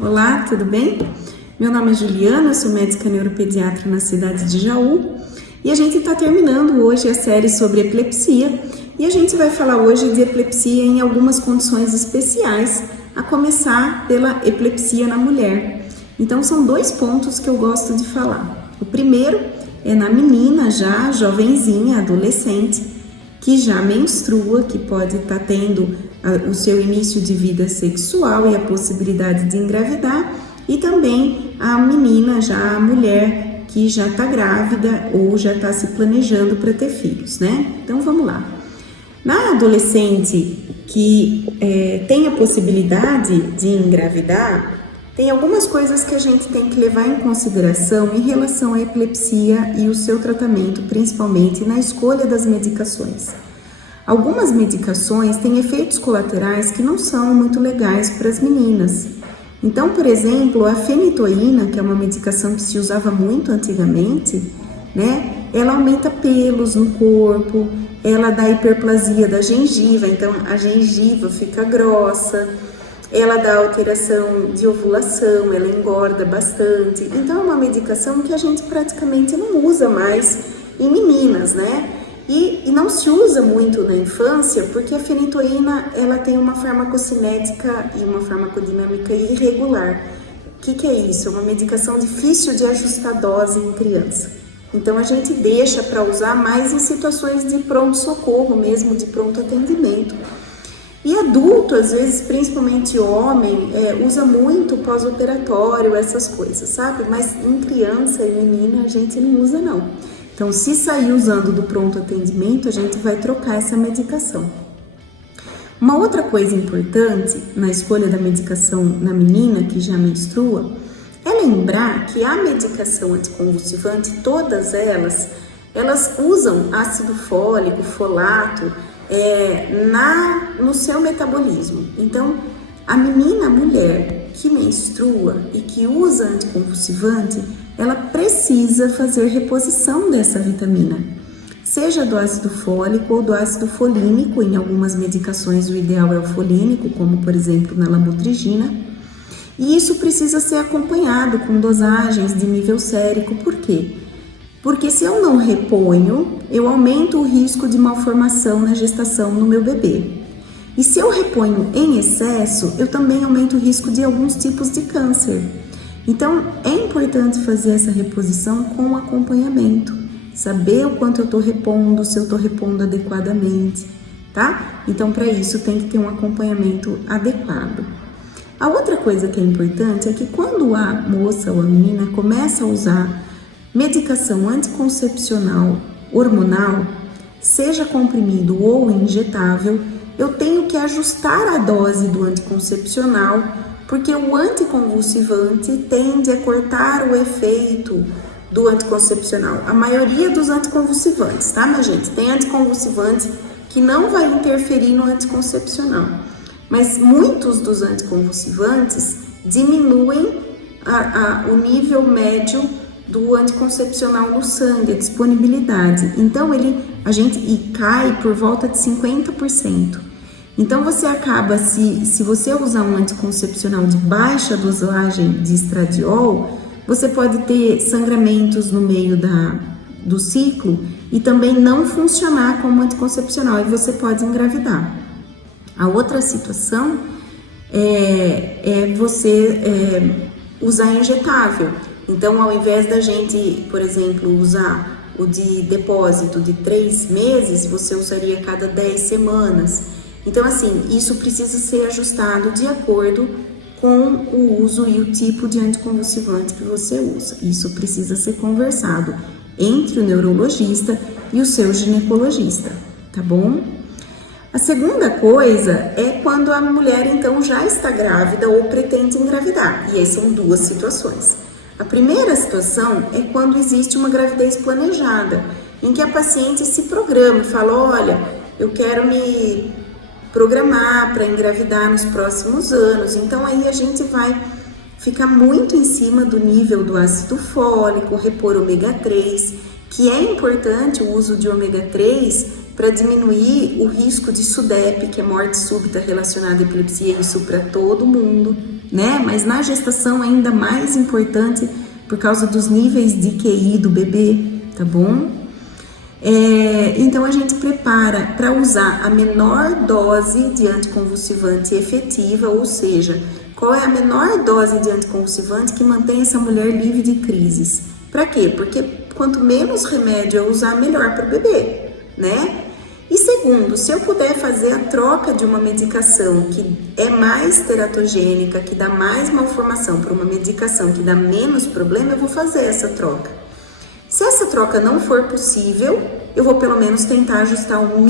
Olá, tudo bem? Meu nome é Juliana, sou médica neuropediatra na cidade de Jaú e a gente está terminando hoje a série sobre epilepsia e a gente vai falar hoje de epilepsia em algumas condições especiais, a começar pela epilepsia na mulher. Então são dois pontos que eu gosto de falar. O primeiro é na menina já jovenzinha, adolescente, que já menstrua, que pode estar tendo o seu início de vida sexual e a possibilidade de engravidar, e também a menina, já a mulher que já está grávida ou já está se planejando para ter filhos, né? Então vamos lá. Na adolescente que tem a possibilidade de engravidar, tem algumas coisas que a gente tem que levar em consideração em relação à epilepsia e o seu tratamento, principalmente na escolha das medicações. Algumas medicações têm efeitos colaterais que não são muito legais para as meninas. Então, por exemplo, a fenitoína, que é uma medicação que se usava muito antigamente, né? Ela aumenta pelos no corpo, ela dá hiperplasia da gengiva, então a gengiva fica grossa. Ela dá alteração de ovulação, ela engorda bastante. Então é uma medicação que a gente praticamente não usa mais em meninas, né? E não se usa muito na infância porque a fenitoína ela tem uma farmacocinética e uma farmacodinâmica irregular. O que é isso? É uma medicação difícil de ajustar dose em criança. Então a gente deixa para usar mais em situações de pronto-socorro mesmo, de pronto atendimento. E adulto, às vezes, principalmente homem, usa muito pós-operatório, essas coisas, sabe? Mas em criança e menina a gente não usa não. Então, se sair usando do pronto atendimento, a gente vai trocar essa medicação. Uma outra coisa importante na escolha da medicação na menina que já menstrua é lembrar que a medicação anticonvulsivante, todas elas usam ácido fólico, folato, no seu metabolismo. Então, a menina, a mulher que menstrua e que usa anticonvulsivante, ela precisa fazer reposição dessa vitamina, seja do ácido fólico ou do ácido folínico. Em algumas medicações o ideal é o folínico, como por exemplo na lamotrigina, e isso precisa ser acompanhado com dosagens de nível sérico. Por quê? Porque se eu não reponho, eu aumento o risco de malformação na gestação no meu bebê. E se eu reponho em excesso, eu também aumento o risco de alguns tipos de câncer. Então, é importante fazer essa reposição com acompanhamento. Saber o quanto eu estou repondo, se eu estou repondo adequadamente, tá? Então, para isso, tem que ter um acompanhamento adequado. A outra coisa que é importante é que quando a moça ou a menina começa a usar medicação anticoncepcional hormonal, seja comprimido ou injetável, eu tenho que ajustar a dose do anticoncepcional, porque o anticonvulsivante tende a cortar o efeito do anticoncepcional. A maioria dos anticonvulsivantes, tá, minha gente? Tem anticonvulsivante que não vai interferir no anticoncepcional, mas muitos dos anticonvulsivantes diminuem o nível médio do anticoncepcional no sangue, a disponibilidade. Então a gente cai por volta de 50%. Então você acaba, se você usar um anticoncepcional de baixa dosagem de estradiol, você pode ter sangramentos no meio do ciclo e também não funcionar como anticoncepcional, e você pode engravidar. A outra situação é você usar injetável. Então, ao invés da gente, por exemplo, usar o de depósito de 3 meses, você usaria a cada 10 semanas. Então, assim, isso precisa ser ajustado de acordo com o uso e o tipo de anticonvulsivante que você usa. Isso precisa ser conversado entre o neurologista e o seu ginecologista, tá bom? A segunda coisa é quando a mulher, então, já está grávida ou pretende engravidar. E aí são duas situações. A primeira situação é quando existe uma gravidez planejada, em que a paciente se programa e fala: olha, eu quero me programar para engravidar nos próximos anos. Então aí a gente vai ficar muito em cima do nível do ácido fólico, repor ômega 3, que é importante o uso de ômega 3 para diminuir o risco de SUDEP, que é morte súbita relacionada à epilepsia, isso para todo mundo, né? Mas na gestação ainda mais importante por causa dos níveis de QI do bebê, tá bom? Então a gente prepara para usar a menor dose de anticonvulsivante efetiva, ou seja, qual é a menor dose de anticonvulsivante que mantém essa mulher livre de crises. Para quê? Porque quanto menos remédio eu usar, melhor para o bebê, né? E segundo, se eu puder fazer a troca de uma medicação que é mais teratogênica, que dá mais malformação, por uma medicação que dá menos problema, eu vou fazer essa troca. Se essa troca não for possível, eu vou pelo menos tentar ajustar o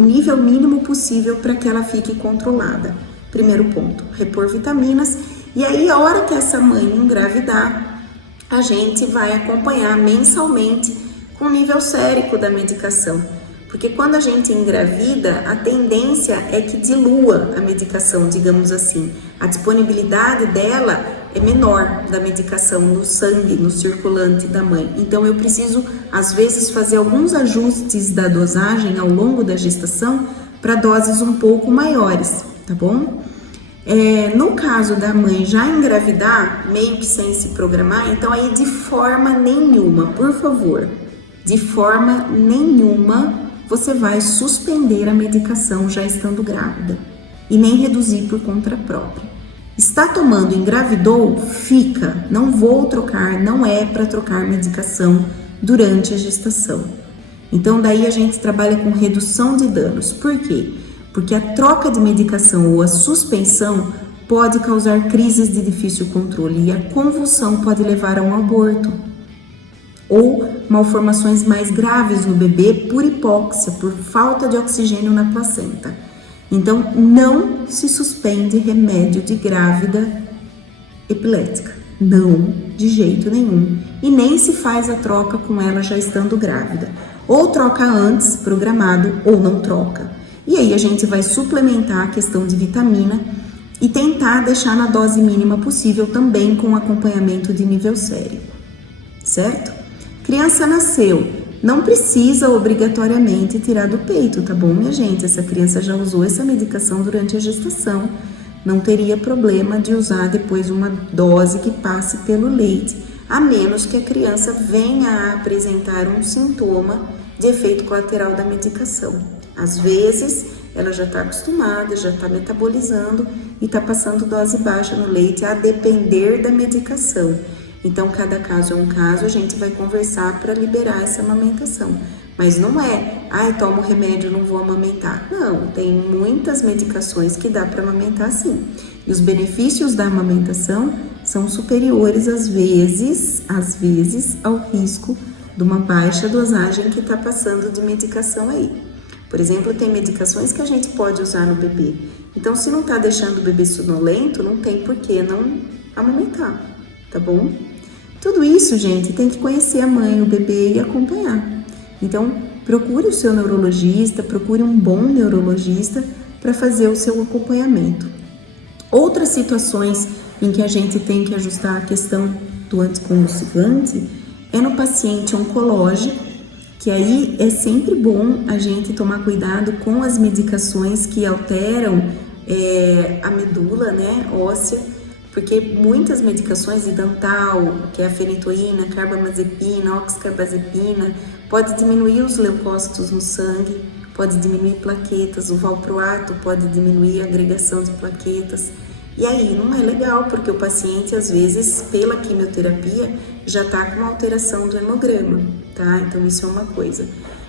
nível mínimo possível para que ela fique controlada. Primeiro ponto, repor vitaminas. E aí, a hora que essa mãe engravidar, a gente vai acompanhar mensalmente com o nível sérico da medicação. Porque quando a gente engravida, a tendência é que dilua a medicação, digamos assim. A disponibilidade dela é menor da medicação no sangue, no circulante da mãe. Então eu preciso, às vezes, fazer alguns ajustes da dosagem ao longo da gestação para doses um pouco maiores, tá bom? No caso da mãe já engravidar, meio que sem se programar, então aí de forma nenhuma, por favor, de forma nenhuma você vai suspender a medicação já estando grávida e nem reduzir por conta própria. Está tomando, engravidou? Fica. Não vou trocar, não é para trocar medicação durante a gestação. Então daí a gente trabalha com redução de danos. Por quê? Porque a troca de medicação ou a suspensão pode causar crises de difícil controle e a convulsão pode levar a um aborto ou malformações mais graves no bebê por hipóxia, por falta de oxigênio na placenta. Então, não se suspende remédio de grávida epilética. Não, de jeito nenhum. E nem se faz a troca com ela já estando grávida. Ou troca antes, programado, ou não troca. E aí a gente vai suplementar a questão de vitamina e tentar deixar na dose mínima possível também com acompanhamento de nível sérico. Certo? Criança nasceu, não precisa obrigatoriamente tirar do peito, tá bom, minha gente? Essa criança já usou essa medicação durante a gestação, não teria problema de usar depois uma dose que passe pelo leite, a menos que a criança venha a apresentar um sintoma de efeito colateral da medicação. Às vezes, ela já está acostumada, já está metabolizando e está passando dose baixa no leite, a depender da medicação. Então, cada caso é um caso, a gente vai conversar para liberar essa amamentação. Mas não é, eu tomo remédio, não vou amamentar. Não, tem muitas medicações que dá para amamentar sim. E os benefícios da amamentação são superiores, às vezes, ao risco de uma baixa dosagem que está passando de medicação aí. Por exemplo, tem medicações que a gente pode usar no bebê. Então, se não está deixando o bebê sonolento, não tem por que não amamentar, tá bom? Tudo isso, gente, tem que conhecer a mãe, o bebê e acompanhar. Então, procure o seu neurologista, procure um bom neurologista para fazer o seu acompanhamento. Outras situações em que a gente tem que ajustar a questão do anticonvulsivante é no paciente oncológico, que aí é sempre bom a gente tomar cuidado com as medicações que alteram a medula, né, óssea, porque muitas medicações de Dantal, que é a fenitoína, carbamazepina, oxcarbazepina, pode diminuir os leucócitos no sangue, pode diminuir plaquetas, o valproato pode diminuir a agregação de plaquetas. E aí não é legal, porque o paciente, às vezes, pela quimioterapia, já está com uma alteração do hemograma, tá? Então isso é uma coisa.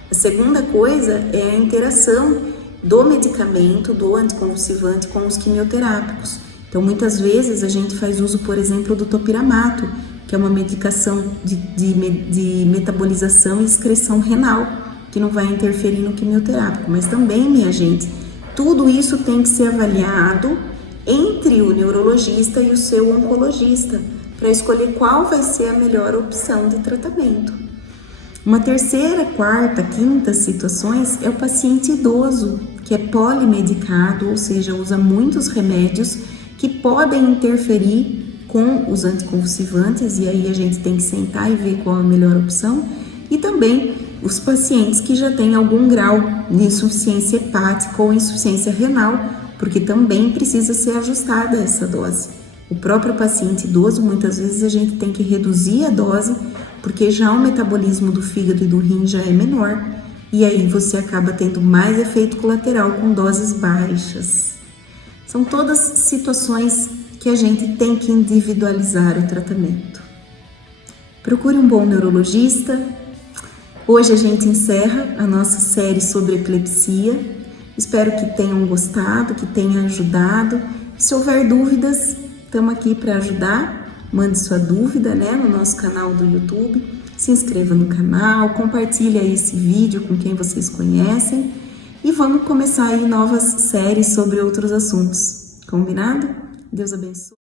A segunda coisa é a interação do medicamento, do anticonvulsivante com os quimioterápicos. Então, muitas vezes a gente faz uso, por exemplo, do topiramato, que é uma medicação de metabolização e excreção renal, que não vai interferir no quimioterápico. Mas também, minha gente, tudo isso tem que ser avaliado entre o neurologista e o seu oncologista, para escolher qual vai ser a melhor opção de tratamento. Uma terceira, quarta, quinta situações é o paciente idoso, que é polimedicado, ou seja, usa muitos remédios que podem interferir com os anticonvulsivantes, e aí a gente tem que sentar e ver qual a melhor opção. E também os pacientes que já têm algum grau de insuficiência hepática ou insuficiência renal, porque também precisa ser ajustada essa dose. O próprio paciente idoso, muitas vezes a gente tem que reduzir a dose, porque já o metabolismo do fígado e do rim já é menor, e aí você acaba tendo mais efeito colateral com doses baixas. São todas situações que a gente tem que individualizar o tratamento. Procure um bom neurologista. Hoje a gente encerra a nossa série sobre epilepsia. Espero que tenham gostado, que tenha ajudado. Se houver dúvidas, estamos aqui para ajudar. Mande sua dúvida, no nosso canal do YouTube. Se inscreva no canal, compartilhe esse vídeo com quem vocês conhecem e vamos começar aí novas séries sobre outros assuntos. Combinado? Deus abençoe.